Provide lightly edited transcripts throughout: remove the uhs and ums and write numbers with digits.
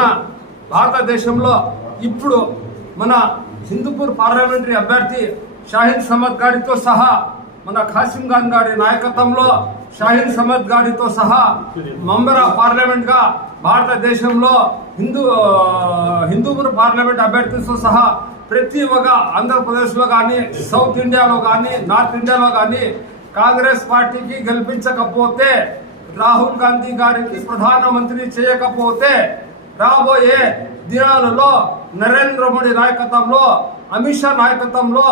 మన భారతదేశంలో ఇప్పుడు మన హిందూపూర్ పార్లమెంటరీ అభ్యర్థి షాహీన్ సమద్ గారితో సహా మన ఖాసిం ఖాన్ గారి నాయకత్వంలో షాహీన్ సమద్ గారితో సహా మెంబర్ ఆఫ్ పార్లమెంట్ గా భారతదేశంలో హిందూపూర్ పార్లమెంట్ అభ్యర్థితో సహా ప్రతి ఒక్క ఆంధ్రప్రదేశ్లో కానీ సౌత్ ఇండియాలో కానీ నార్త్ ఇండియాలో కానీ కాంగ్రెస్ పార్టీకి గెలిపించకపోతే రాహుల్ గాంధీ గారికి ప్రధానమంత్రి చేయకపోతే రాబోయే దినాలలో నరేంద్ర మోడీ నాయకత్వంలో అమిత్ షా నాయకత్వంలో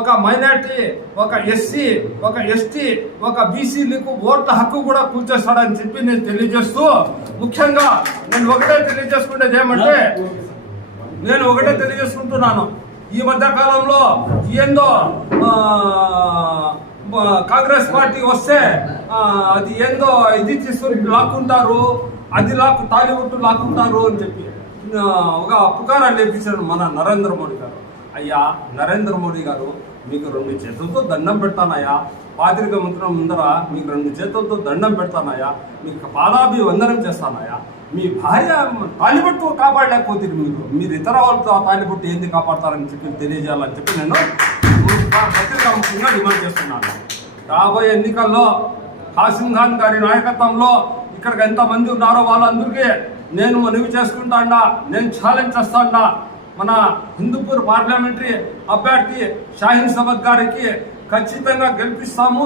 ఒక మైనార్టీ ఒక ఎస్సీ ఒక ఎస్టీ ఒక బీసీలకు ఓట్ల హక్కు కూడా కూర్చేస్తాడని చెప్పి నేను తెలియజేస్తూ ముఖ్యంగా నేను ఒకటే తెలియజేసుకునేది ఏమంటే తెలియజేసుకుంటున్నాను ఈ మధ్య కాలంలో ఏందో కాంగ్రెస్ పార్టీ వస్తే అది ఏందో ఇది తీసుకొని లాక్కుంటారు అది టాలీవుడ్ లాక్కుంటారు అని చెప్పి ఒక పుకారాన్ని లేపించారు మన నరేంద్ర మోడీ గారు. అయ్యా నరేంద్ర మోడీ గారు, మీకు 2 చేతులతో దండం పెడతానయ్యా, పాత్రిక మంత్రం ముందర మీకు 2 చేతులతో దండం పెడతానయ్యా, మీకు పాదాభివందనం చేస్తానయ్యా. మీ భార్య తాలిబట్టు కాపాడలేకపోతే మీరు ఇతర వాళ్ళతో తాలిబట్టు ఏంది కాపాడతారని చెప్పి తెలియజేయాలని చెప్పి నేను పత్రికాముఖంగా డిమాండ్ చేస్తున్నాను. రాబోయే ఎన్నికల్లో ఖాసిం ఖాన్ గారి నాయకత్వంలో ఇక్కడికి ఎంతమంది ఉన్నారో వాళ్ళందరికీ నేను మనవి చేసుకుంటాడా, నేను ఛాలెంజ్ చేస్తాడా, మన హిందూపూర్ పార్లమెంటరీ అభ్యర్థి షాహీన్ సమద్ గారికి ఖచ్చితంగా గెలిపిస్తాము.